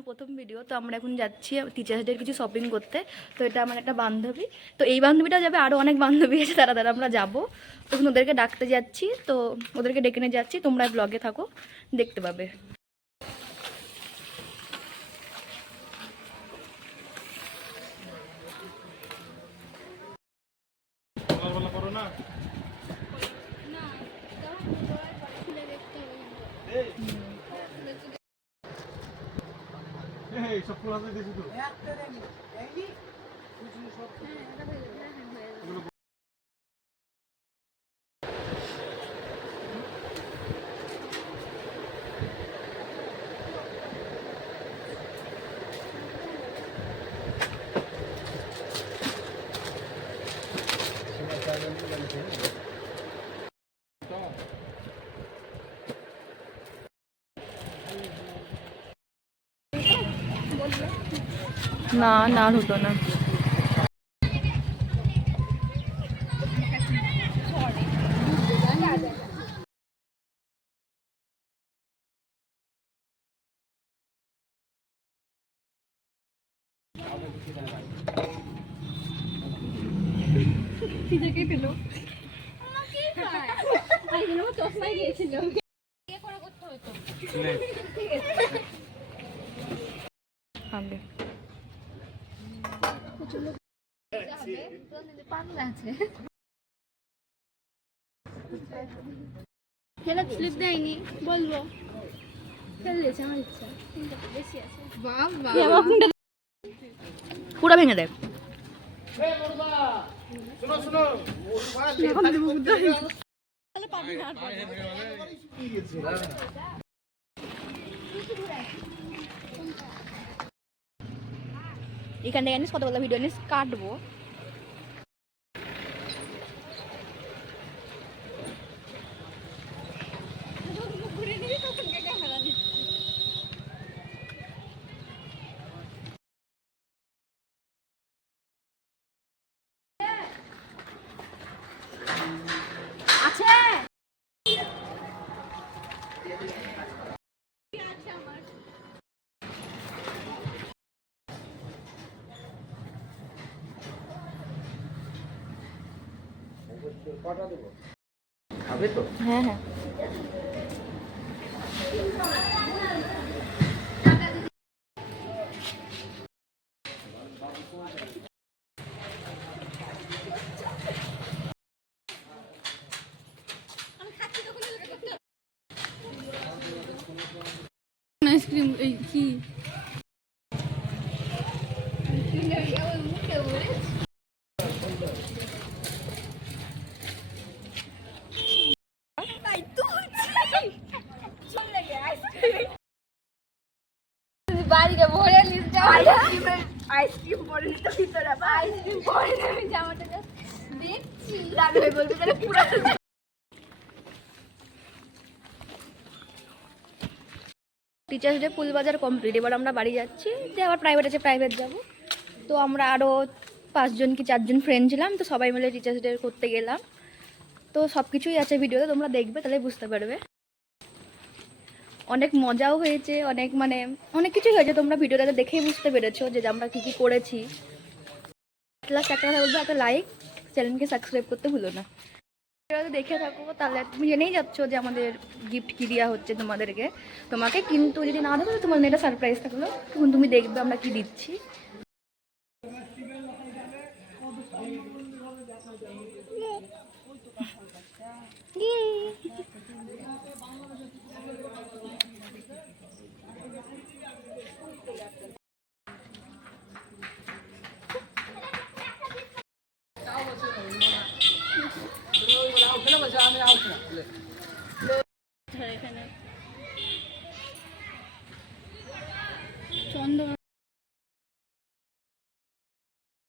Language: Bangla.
আমার প্রথম ভিডিও। তো আমরা এখন যাচ্ছি টিচার্স ডের কিছু শপিং করতে। তো এটা আমার একটা বান্ধবী, তো এই বান্ধবীটাও যাবে, আরও অনেক বান্ধবী আছে, তারা আমরা যাবো। তখন ওদেরকে ডাকতে যাচ্ছি, তো ওদেরকে ডেকে নিয়ে যাচ্ছি। তোমরা ব্লগে থাকো, দেখতে পাবে। না না হতো না। খেলা স্লিপ দেয়নি বলবো, খেলেছে আমার ইচ্ছা বেশি আছে। পুরো ভেঙে দেয়। এখান থেকে কত বলা ভিডিও নিস কাটবো। খাবে তো? হ্যাঁ হ্যাঁ। আইসক্রিম এই কি বাড়িতে ভরে নিস আইসক্রিম ভরে নিতে ভিতরে আইসক্রিম ভরে আমি জামাটা দেখছি রাগ হয়ে বলতে তাহলে পুরো টিচার্স ডে ফুলবাজার কমপ্লিট। এবার আমরা বাড়ি যাচ্ছি, যে আবার প্রাইভেট আছে, প্রাইভেট যাব। তো আমরা আরও 5 জন কি 4 জন ফ্রেন্ড ছিলাম, তো সবাই মিলে টিচার্স ডে করতে গেলাম। তো সব কিছুই আছে ভিডিওতে, তোমরা দেখবে তাহলে বুঝতে পারবে। অনেক মজাও হয়েছে, অনেক কিছুই হয়েছে, তোমরা ভিডিওটাতে দেখেই বুঝতে পেরেছো যে আমরা কী কী করেছি। লাস্ট একটা কথা বলবো, একটা লাইক, চ্যানেলকে সাবস্ক্রাইব করতে ভুলো না। দেখে থাকো তাহলে তুমি জেনেই যাচ্ছ যে আমাদের গিফট কী দেওয়া হচ্ছে তোমাকে। কিন্তু যদি না দেখো তোমার এটা সারপ্রাইজ থাকলো, তখন তুমি দেখবে আমরা কি দিচ্ছি।